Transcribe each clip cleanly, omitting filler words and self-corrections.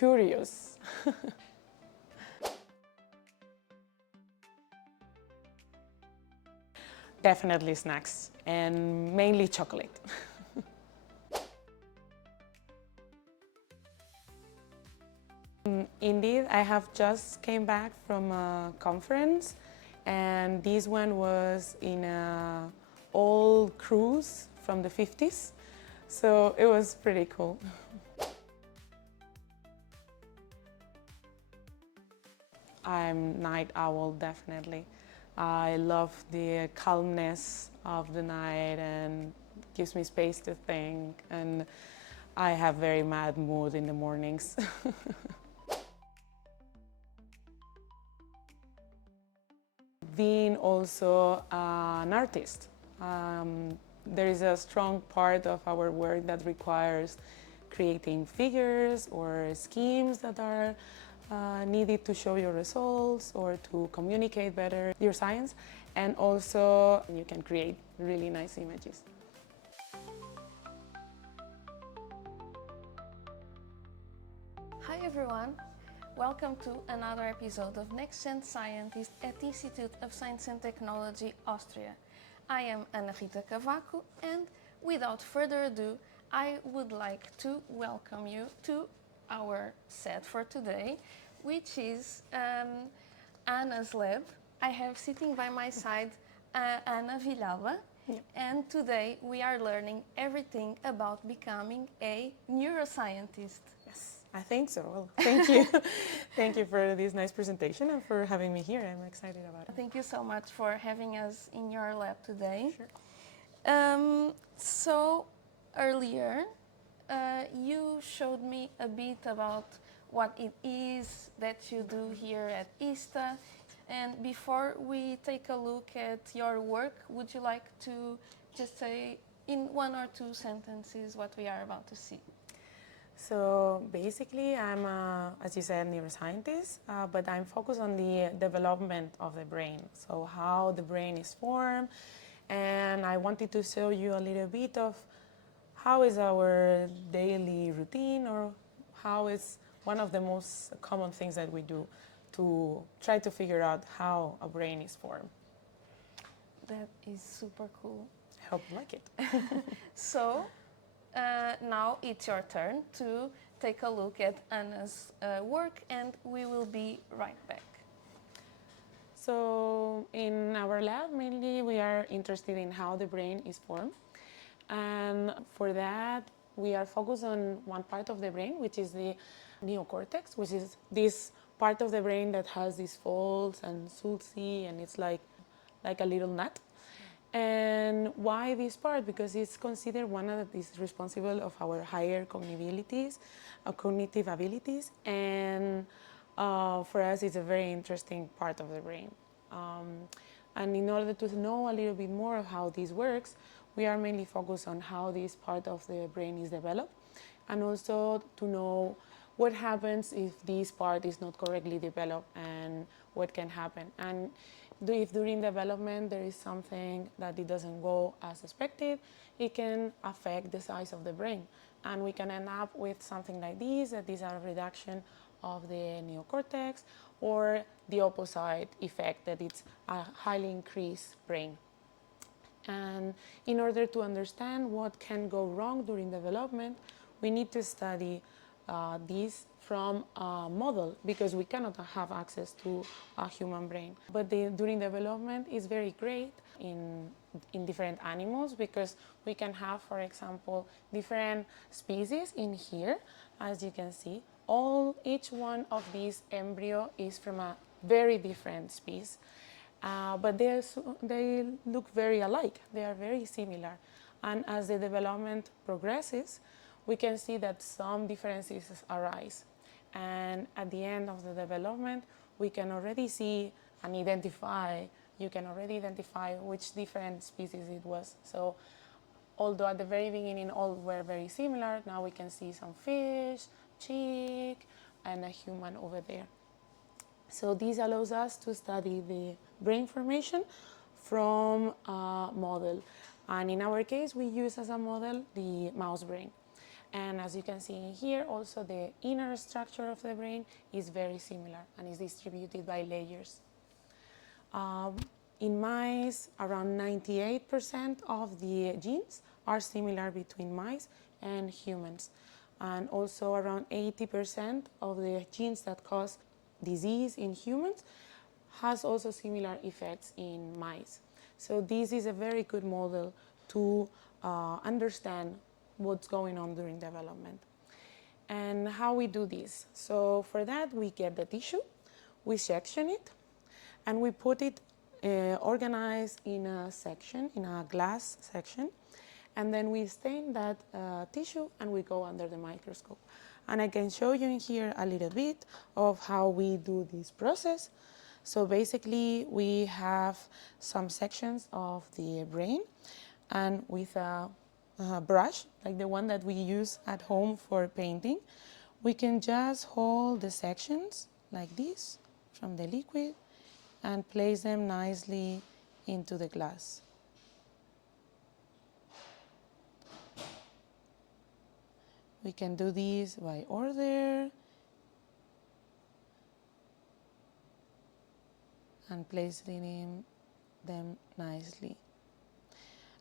curious. Definitely snacks, and mainly chocolate. Indeed, I have just came back from a conference, and this one was in an old cruise from the 50s, so it was pretty cool. I'm night owl, definitely. I love the calmness of the night and gives me space to think, and I have very mad mood in the mornings. Being also an artist. There is a strong part of our work that requires creating figures or schemes that are needed to show your results or to communicate better your science, and also you can create really nice images. Hi everyone, welcome to another episode of Next-Gen Scientist at the Institute of Science and Technology, Austria. I am Ana Rita Cavaco, and without further ado, I would like to welcome you to our set for today, which is Anna's lab. I have sitting by my side Anna Villalba, and today we are learning everything about becoming a neuroscientist. Yes, I think so. Well, thank you. Thank you for this nice presentation and for having me here. I'm excited about it. Thank you so much for having us in your lab today. Sure. So earlier, you showed me a bit about what it is that you do here at ISTA. And before we take a look at your work, would you like to just say in one or two sentences what we are about to see? So basically, I'm, as you said, neuroscientist, but I'm focused on the development of the brain. So how the brain is formed, and I wanted to show you a little bit of how is our daily routine, or how is one of the most common things that we do to try to figure out how a brain is formed. That is super cool. I hope you like it. So now it's your turn to take a look at Anna's work, and we will be right back. So in our lab, mainly we are interested in how the brain is formed. And for that, we are focused on one part of the brain, which is the neocortex, which is this part of the brain that has these folds and sulci, and it's like a little nut. And why this part? Because it's considered one of these responsible of our higher cognitive abilities, and for us, it's a very interesting part of the brain. And in order to know a little bit more of how this works, we are mainly focused on how this part of the brain is developed, and also to know what happens if this part is not correctly developed and what can happen. And if during development there is something that it doesn't go as expected, it can affect the size of the brain. And we can end up with something like this, that is a reduction of the neocortex, or the opposite effect, that it's a highly increased brain. And in order to understand what can go wrong during development, we need to study this from a model, because we cannot have access to a human brain. But during development is very great in different animals, because we can have, for example, different species in here, as you can see. Each one of these embryo is from a very different species. But they look very alike. They are very similar. And as the development progresses, we can see that some differences arise. And at the end of the development, we can already see and identify, you can already identify which different species it was. So although at the very beginning all were very similar, now we can see some fish, chick, and a human over there. So this allows us to study the brain formation from a model. And in our case, we use as a model the mouse brain. And as you can see in here, also the inner structure of the brain is very similar and is distributed by layers. In mice, around 98% of the genes are similar between mice and humans. And also around 80% of the genes that cause disease in humans has also similar effects in mice. So this is a very good model to understand what's going on during development. And how we do this. So for that, we get the tissue, we section it, and we put it organized in a section, in a glass section, and then we stain that tissue and we go under the microscope. And I can show you in here a little bit of how we do this process. So basically we have some sections of the brain, and with a brush, like the one that we use at home for painting, we can just hold the sections like this from the liquid and place them nicely into the glass. We can do this by order and placing them nicely.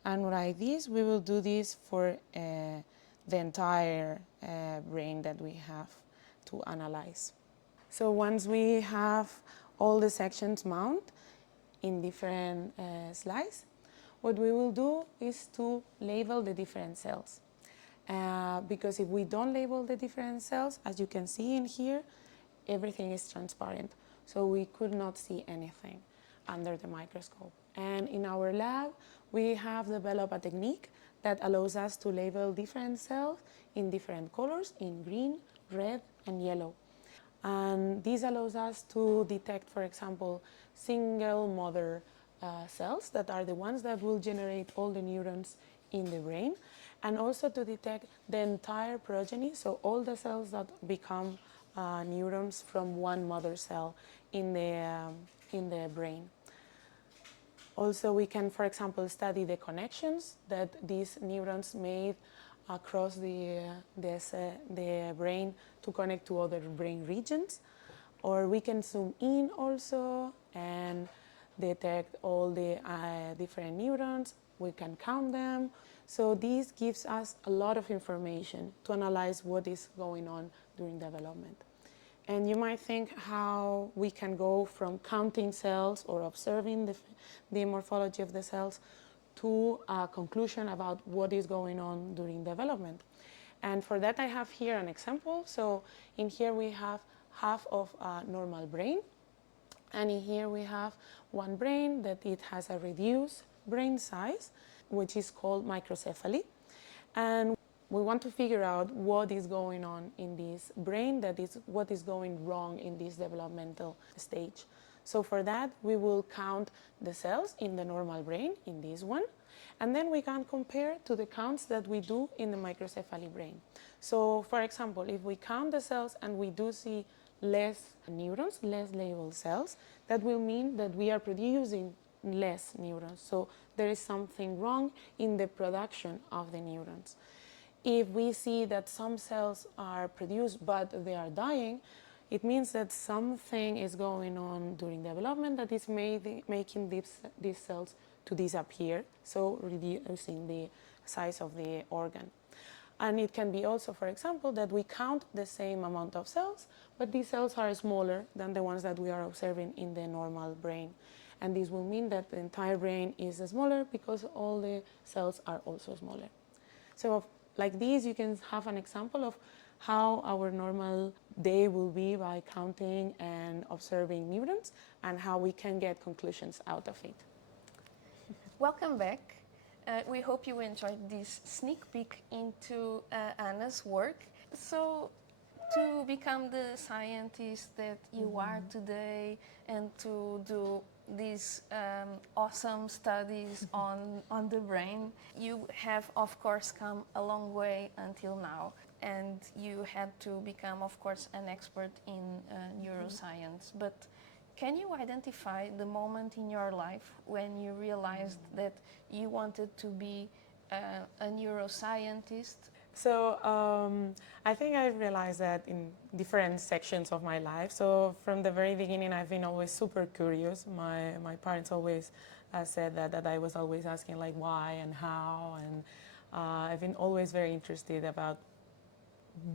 And like this, we will do this for the entire brain that we have to analyze. So once we have all the sections mounted in different slices, what we will do is to label the different cells. Because if we don't label the different cells, as you can see in here, everything is transparent. So we could not see anything under the microscope. And in our lab, we have developed a technique that allows us to label different cells in different colors, in green, red, and yellow. And this allows us to detect, for example, single mother cells that are the ones that will generate all the neurons in the brain, and also to detect the entire progeny, so all the cells that become neurons from one mother cell in the brain. Also, we can, for example, study the connections that these neurons made across the brain to connect to other brain regions. Or we can zoom in also and detect all the different neurons. We can count them. So this gives us a lot of information to analyze what is going on during development. And you might think how we can go from counting cells or observing the morphology of the cells to a conclusion about what is going on during development. And for that I have here an example. So in here we have half of a normal brain, and in here we have one brain that it has a reduced brain size, which is called microcephaly. And we want to figure out what is going on in this brain, that is what is going wrong in this developmental stage. So for that, we will count the cells in the normal brain, in this one, and then we can compare to the counts that we do in the microcephaly brain. So for example, if we count the cells and we do see less neurons, less labeled cells, that will mean that we are producing less neurons. So there is something wrong in the production of the neurons. If we see that some cells are produced but they are dying, it means that something is going on during development that is making these cells to disappear, so reducing the size of the organ. And it can be also, for example, that we count the same amount of cells, but these cells are smaller than the ones that we are observing in the normal brain. And this will mean that the entire brain is smaller because all the cells are also smaller. So like this, you can have an example of how our normal day will be by counting and observing neurons, and how we can get conclusions out of it. Welcome back. We hope you enjoyed this sneak peek into Anna's work. So, to become the scientist that you are today and to do these awesome studies on the brain, you have, of course, come a long way until now. And you had to become, of course, an expert in neuroscience. But can you identify the moment in your life when you realized that you wanted to be a neuroscientist? So I think I realized that in different sections of my life. So from the very beginning, I've been always super curious. My parents always said that I was always asking like why and how, and I've been always very interested about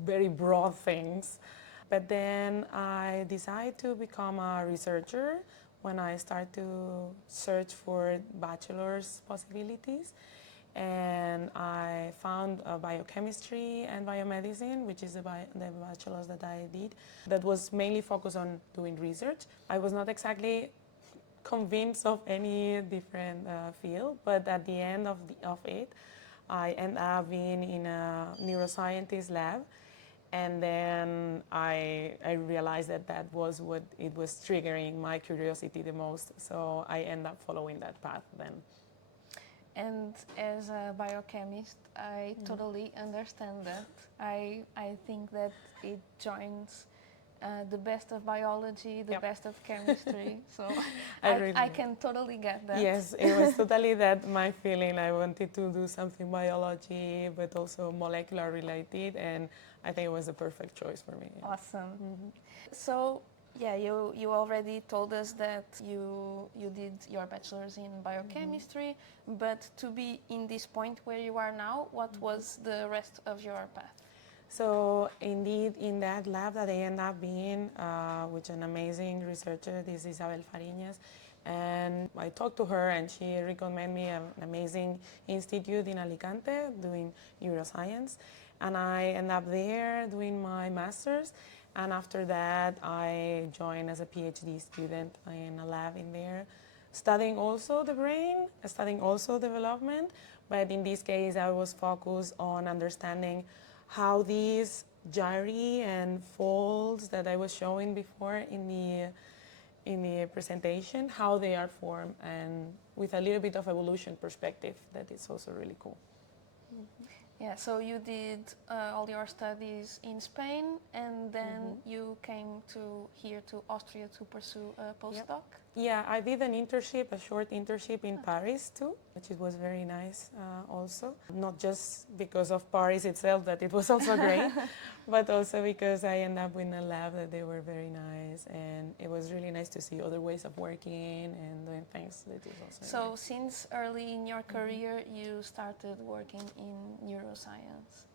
very broad things. But then I decided to become a researcher when I started to search for bachelor's possibilities. And I found biochemistry and biomedicine, which is the bachelor's that I did, that was mainly focused on doing research. I was not exactly convinced of any different field, but at the end of it, I ended up being in a neuroscientist lab, and then I realized that was what it was triggering my curiosity the most. So I ended up following that path then. And as a biochemist, I totally understand that. I think that it joins the best of biology, the best of chemistry. So I can totally get that. Yes, it was totally that my feeling. I wanted to do something biology, but also molecular related, and I think it was the perfect choice for me. Yeah. Awesome. So yeah, you already told us that you did your bachelor's in biochemistry, but to be in this point where you are now, what was the rest of your path? So indeed, in that lab that I ended up being with an amazing researcher, this is Isabel Fariñas, and I talked to her and she recommended me an amazing institute in Alicante doing neuroscience, and I ended up there doing my master's, and after that I joined as a PhD student in a lab in there, studying also the brain, studying also development, but in this case I was focused on understanding how these gyri and folds that I was showing before in the presentation, how they are formed, and with a little bit of evolution perspective, that is also really cool. Yeah, so you did all your studies in Spain, and then you came here to Austria to pursue a postdoc? Yeah, I did an internship, a short internship in Paris too, which it was very nice also. Not just because of Paris itself, that it was also great, but also because I ended up in a lab that they were very nice, and it was really nice to see other ways of working and doing things. That was also So nice. since early in your career, you started working in neuroscience?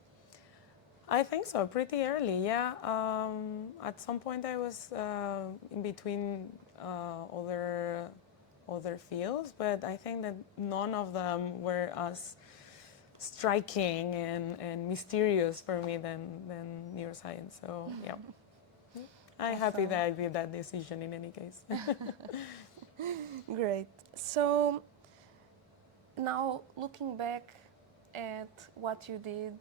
I think so, pretty early, yeah. At some point I was in between other fields, but I think that none of them were as striking and mysterious for me than neuroscience. So yeah, I'm happy that I did that decision in any case. Great. So now looking back at what you did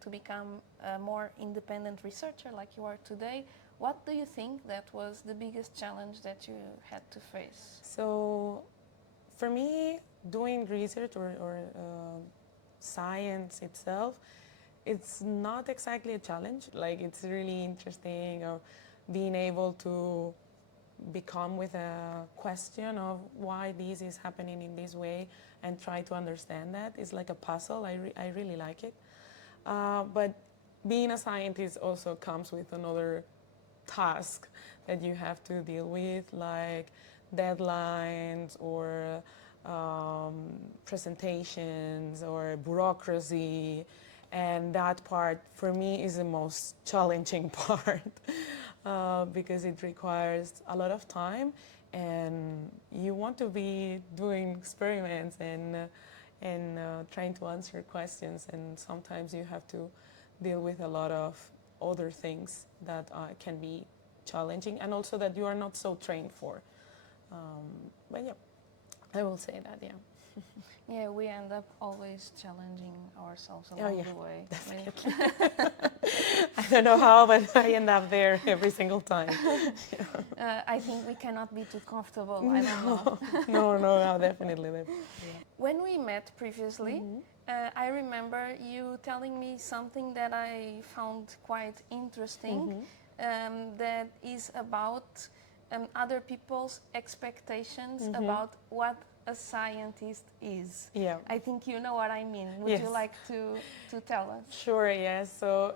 to become a more independent researcher like you are today, what do you think that was the biggest challenge that you had to face? So for me, doing research or science itself, it's not exactly a challenge. Like, it's really interesting, or being able to become with a question of why this is happening in this way and try to understand that. It's like a puzzle. I really like it. But being a scientist also comes with another task that you have to deal with, like deadlines or presentations or bureaucracy. And that part for me is the most challenging part because it requires a lot of time, and you want to be doing experiments and trying to answer questions, and sometimes you have to deal with a lot of other things that can be challenging, and also that you are not so trained for. But yeah, I will say that, yeah. Yeah, we end up always challenging ourselves along the way. Definitely. I don't know how, but I end up there every single time. I think we cannot be too comfortable. I don't know. No, definitely. Yeah. When we met previously, I remember you telling me something that I found quite interesting, that is about other people's expectations about what a scientist is. Yeah. I think you know what I mean. Would Yes. you like to tell us? Sure, yes. So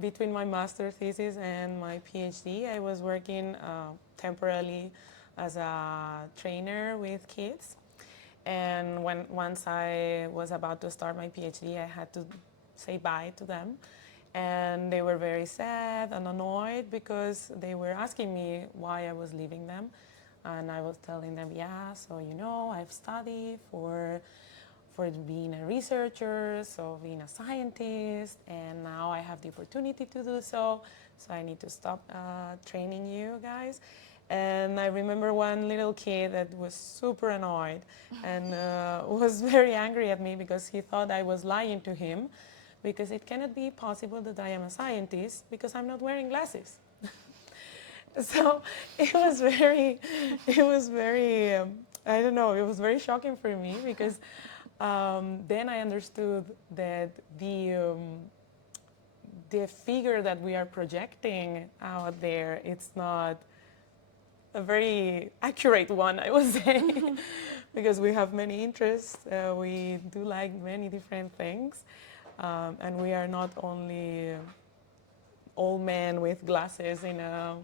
between my master thesis and my PhD, I was working temporarily as a trainer with kids. And once I was about to start my PhD, I had to say bye to them. And they were very sad and annoyed because they were asking me why I was leaving them. And I was telling them, yeah, so I've studied for being a researcher, so being a scientist, and now I have the opportunity to do so. So I need to stop training you guys. And I remember one little kid that was super annoyed and was very angry at me because he thought I was lying to him, because it cannot be possible that I am a scientist because I'm not wearing glasses. So it was very, I don't know, it was very shocking for me because then I understood that the figure that we are projecting out there, it's not a very accurate one, I would say, because we have many interests, we do like many different things, and we are not only old men with glasses in a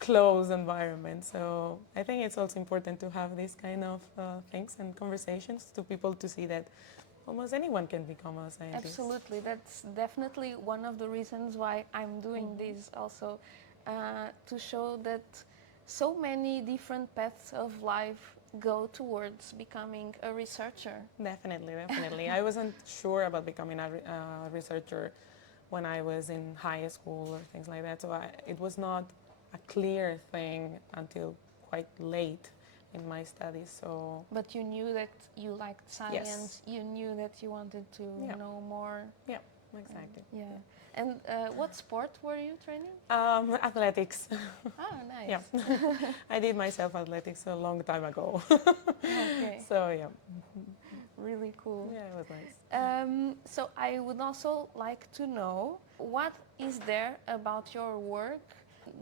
closed environment. So I think it's also important to have these kind of things and conversations to people to see that almost anyone can become a scientist. Absolutely. That's definitely one of the reasons why I'm doing this also, to show that so many different paths of life go towards becoming a researcher. Definitely, definitely. I wasn't sure about becoming a researcher when I was in high school or things like that. So it was not a clear thing until quite late in my studies. So, but you knew that you liked science. Yes. You knew that you wanted to know more. Yeah, exactly. Yeah. And what sport were you training? Athletics. Ah, nice. Yeah. I did myself athletics a long time ago. Okay. So yeah. Really cool. Yeah, it was nice. So I would also like to know, what is there about your work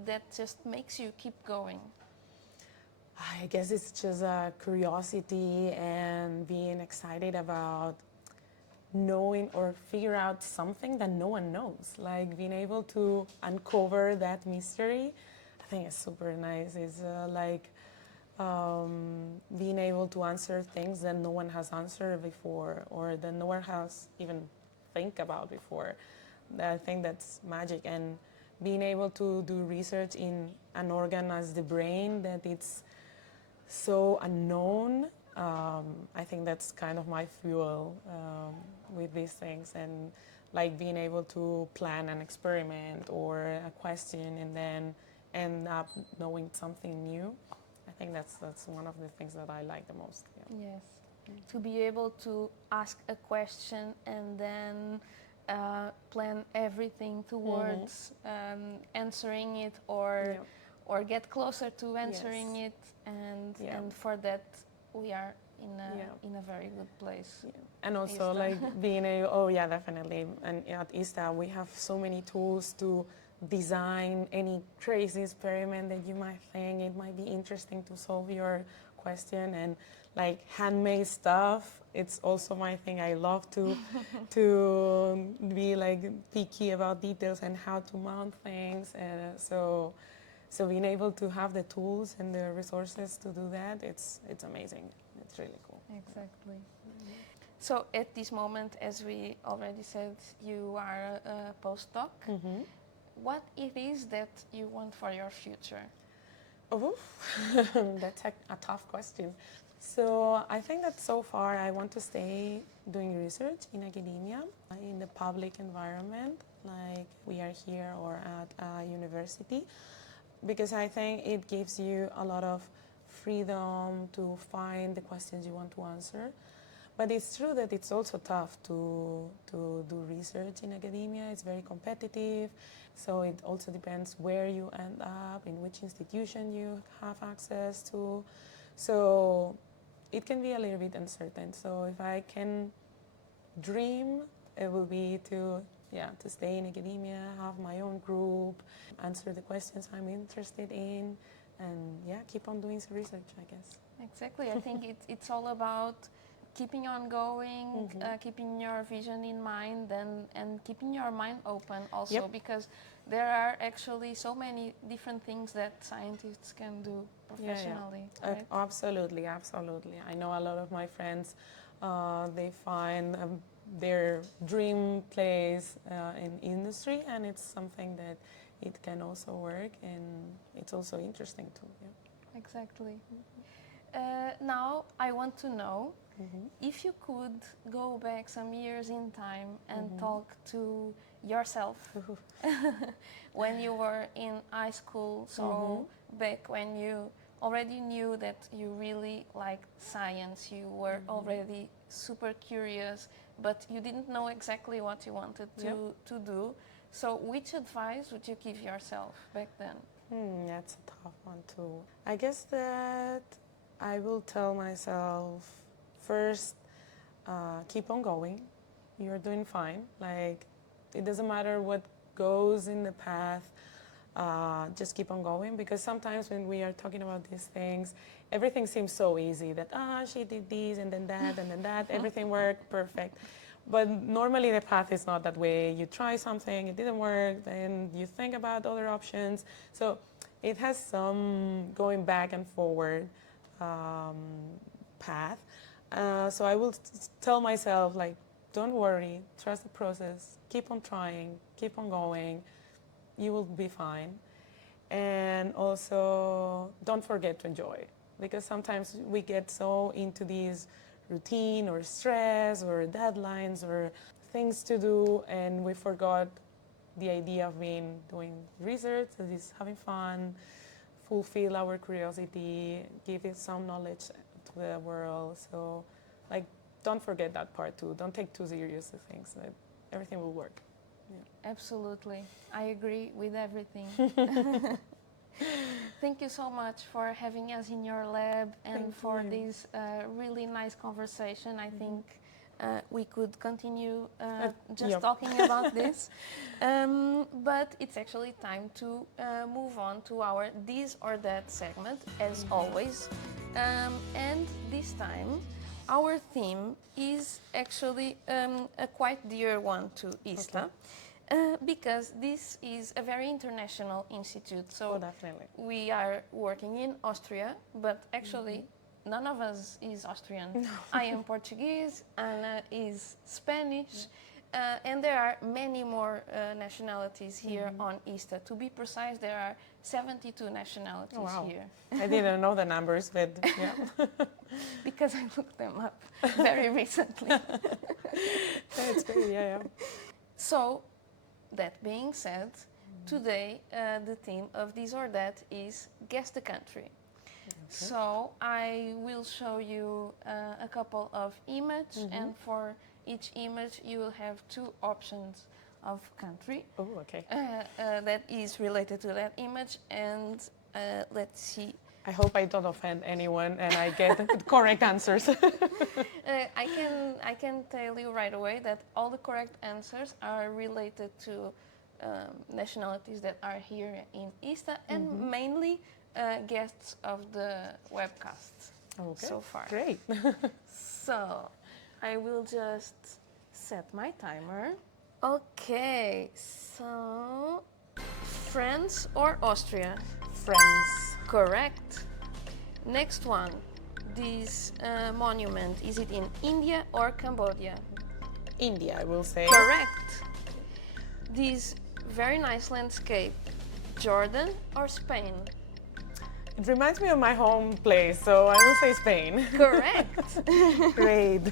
that just makes you keep going? I guess it's just a curiosity and being excited about knowing or figure out something that no one knows. Like being able to uncover that mystery, I think it's super nice. It's being able to answer things that no one has answered before or that no one has even think about before. I think that's magic. And being able to do research in an organ as the brain that it's so unknown, I think that's kind of my fuel with these things. And like being able to plan an experiment or a question and then end up knowing something new. I think that's one of the things that I like the most. Yeah. Yes. To be able to ask a question and then plan everything towards answering it, or get closer to answering it, and for that we are in a very good place. Yeah. And also ISTA. like being oh yeah, definitely. And at ISTA we have so many tools to design any crazy experiment that you might think it might be interesting to solve your question. And like handmade stuff, it's also my thing. I love to be like picky about details and how to mount things. And so being able to have the tools and the resources to do that, it's amazing. It's really cool. Exactly. So at this moment, as we already said, you are a postdoc. What it is that you want for your future? Oh, that's a tough question. So I think that so far I want to stay doing research in academia, in the public environment, like we are here or at a university, because I think it gives you a lot of freedom to find the questions you want to answer. But it's true that it's also tough to do research in academia. It's very competitive, so it also depends where you end up, in which institution you have access to. So it can be a little bit uncertain. So if I can dream, it will be to stay in academia, have my own group, answer the questions I'm interested in, and keep on doing some research, I guess. Exactly. I think it's all about keeping on going, keeping your vision in mind, and keeping your mind open also, because there are actually so many different things that scientists can do professionally. Right? Absolutely. I know a lot of my friends, they find their dream place in industry, and it's something that it can also work, and it's also interesting too. Yeah. Exactly. Now I want to know if you could go back some years in time and talk to yourself when you were in high school, so back when you already knew that you really liked science, you were already super curious, but you didn't know exactly what you wanted to do. So which advice would you give yourself back then? That's a tough one too. I guess that I will tell myself first, keep on going. You're doing fine. Like, it doesn't matter what goes in the path. Just keep on going, because sometimes when we are talking about these things, everything seems so easy, that she did this and then that and then that, everything worked perfect. But normally the path is not that way. You try something, it didn't work, then you think about other options. So it has some going back and forward path. So I will tell myself, like, don't worry, trust the process, keep on trying, keep on going, you will be fine. And also, don't forget to enjoy, because sometimes we get so into these routine or stress or deadlines or things to do, and we forgot the idea of doing research, that is having fun, fulfill our curiosity, give it some knowledge to the world. So, like, don't forget that part too. Don't take too seriously things. That everything will work. Yeah. Absolutely. I agree with everything. Thank you so much for having us in your lab and for this really nice conversation. I think we could continue just talking about this. But it's actually time to move on to our This or That segment, as always. And this time, our theme is actually a quite dear one to ISTA. Because this is a very international institute. So definitely. We are working in Austria, but actually none of us is Austrian. No. I am Portuguese, Anna is Spanish, and there are many more nationalities here on ISTA. To be precise, there are 72 nationalities here. I didn't know the numbers, but yeah. Because I looked them up very recently. That's great, yeah. So, that being said, today the theme of This or That is Guess the Country. Okay. So I will show you a couple of images, and for each image you will have two options of country. Oh, okay. That is related to that image, and let's see. I hope I don't offend anyone and I get correct answers. I can tell you right away that all the correct answers are related to nationalities that are here in ISTA, and mainly guests of the webcast so far. Great. So I will just set my timer. Okay, so France or Austria? France. Correct. Next one. This monument, is it in India or Cambodia? India, I will say. Correct. This very nice landscape, Jordan or Spain? It reminds me of my home place, so I will say Spain. Correct. Great.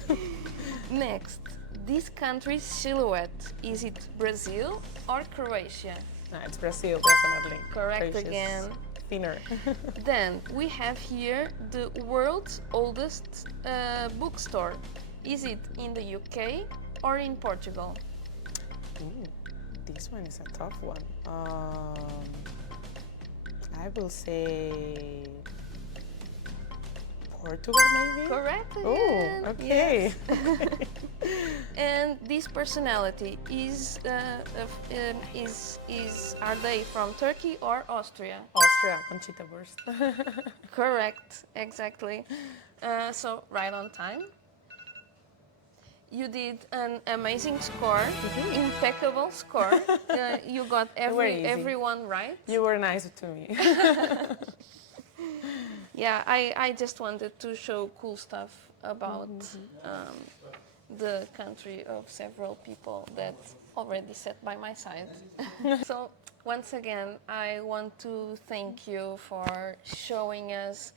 Next, this country's silhouette, is it Brazil or Croatia? No, it's Brazil, definitely. Correct Croatia's again. Thinner. Then we have here the world's oldest bookstore. Is it in the UK or in Portugal? Ooh, this one is a tough one. I will say Portugal, maybe? Correct again. Oh, okay. Yes. And this personality are they from Turkey or Austria? Austria, Conchita Wurst. Correct, exactly. So right on time. You did an amazing score, impeccable score. You got everyone right. You were nice to me. Yeah, I just wanted to show cool stuff about the country of several people that already sat by my side. So once again, I want to thank you for showing us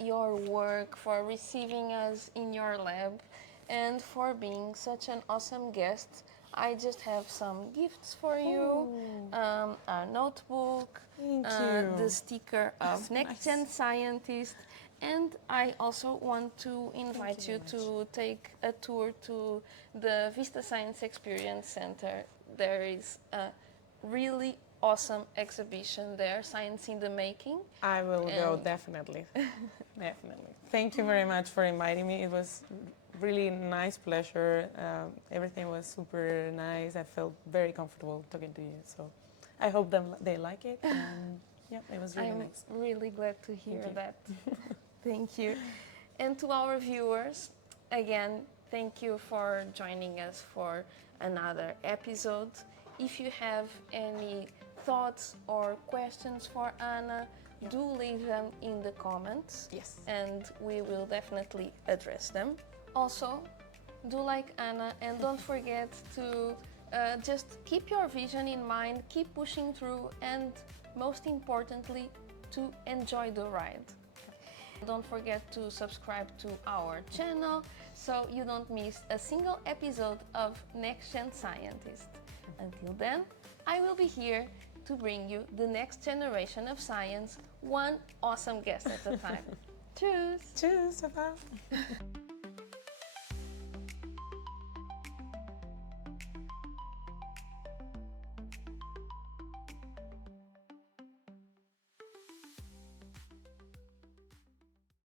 your work, for receiving us in your lab, and for being such an awesome guest. I just have some gifts for you, a notebook, the sticker of Next Gen Scientist, and I also want to invite you to take a tour to the Vista Science Experience Center. There is a really awesome exhibition there, Science in the Making. I will go, definitely. Definitely. Thank you very much for inviting me. It was really nice pleasure. Everything was super nice. I felt very comfortable talking to you. So I hope they like it. And yeah, it was really nice. I'm really glad to hear that. Thank you. And to our viewers, again, thank you for joining us for another episode. If you have any thoughts or questions for Anna, do leave them in the comments. Yes. And we will definitely address them. Also, do like Anna and don't forget to just keep your vision in mind, keep pushing through, and most importantly, to enjoy the ride. Don't forget to subscribe to our channel so you don't miss a single episode of Next Gen Scientist. Until then, I will be here to bring you the next generation of science, one awesome guest at a time. Tschüss! Tschüss, Papa!